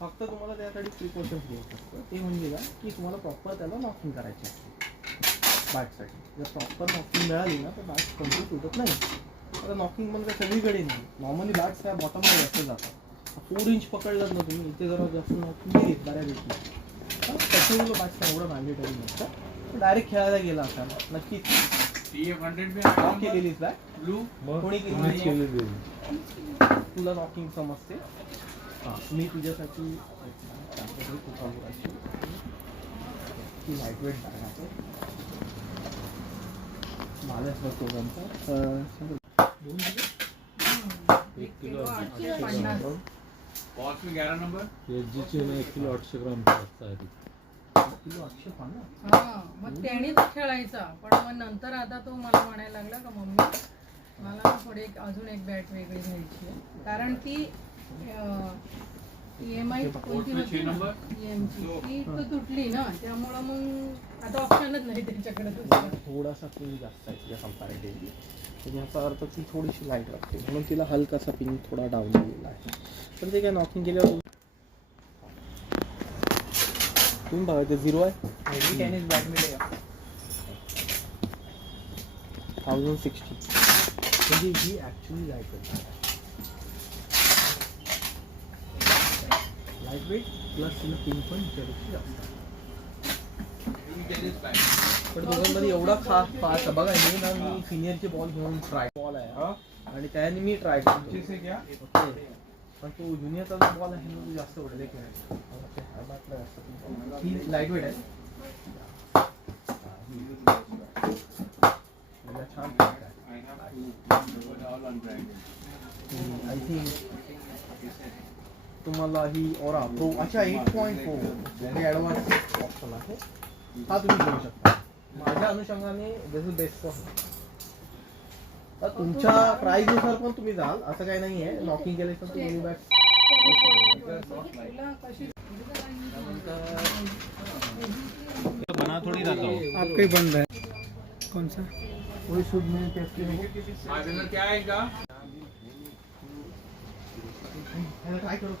फक्त तुम्हाला त्यासाठी प्रिकॉशन्स घ्यायचं असतं. ते म्हणजे काय की तुम्हाला प्रॉपर त्याला नॉकिंग करायची असते बॅटसाठी. जर प्रॉपर नॉकिंग मिळाली ना तर बॅट कंट्रोल तुटत नाही. आता नॉकिंग पण काय सगळीकडे नाही. नॉर्मली बॅट्स काय बॉटमला जास्त जातात. 4 इंच पकडलात ना तुम्ही इथे जरा जास्त नॉकिंग घेत बऱ्यापैकी. त्याच्यामुळे बॅट्स काय एवढं मॅन्डेटरी नसतं. डायरेक्ट खेळायला गेला असा नक्कीच केलेलीच बॅट ब्लू कोणी केली तुला नॉकिंग समजते. हां मी तुझ्यासाठी लाईट वेट बॅग आहे माझ्याच दोघांचा 1 किलो 11 नंबर एचजीची 1 किलो 800 ग्राम आहे. किलो 850. हा मग त्याने तो खेळायचा. पण मग नंतर आता तो मला म्हणायला लागला का मम्मी मला थोडी अजून एक बॅट वेगळी घ्यायची आहे. कारण की EMI कोणती होती ना EMची ती तर तुटली ना. त्यामुळं मग आता ऑप्शनच नाही त्यांच्याकडे दुसरं. थोडासा पिंग जास्त आहे तिच्या कंपॅरेटिव्हली. तर याचा अर्थ ती थोडीशी लाईट लागते म्हणून तिला हलकासा पिंग थोडा डाऊन दिलेला आहे. पण ते काय नॉकिंग केल्यावर तुम्ही बघा ते 0 आहे. टेनिस बॅट मिळेल 1060 म्हणजे ही ॲक्च्युली लाईट वेट प्लस तिला पिंग पण त्यापेक्षा जास्त. पण दोघांमध्ये एवढा खास फास्ट बघा मी सिनियरचे बॉल घेऊन ट्राय बॉल आहे आणि त्याने मी ट्राय करतो. पण तो ज्युनियरचा जो बॉल आहे ना तो जास्त उडले ही लाईट वेट आहे. छान आय थिंक तुम्हाला ही ओरा प्रो अच्छा 8.4 ॲडव्हान्स ऑप्शन आहे. हा तुम्ही घेऊ शकता. माझ्या अनुषंगाने दिस इज बेस्ट फॉर. तर तुमच्या प्राईजनुसार पण तुम्ही जाल असं काही नाही आहे. नॉकिंग केलं तर तुम्ही बॅट बना थोड़ी रहता हूँ आपका ही बंद है. कौन सा वही शुद्ध में टेस्ट क्या है इनका ट्राय करो.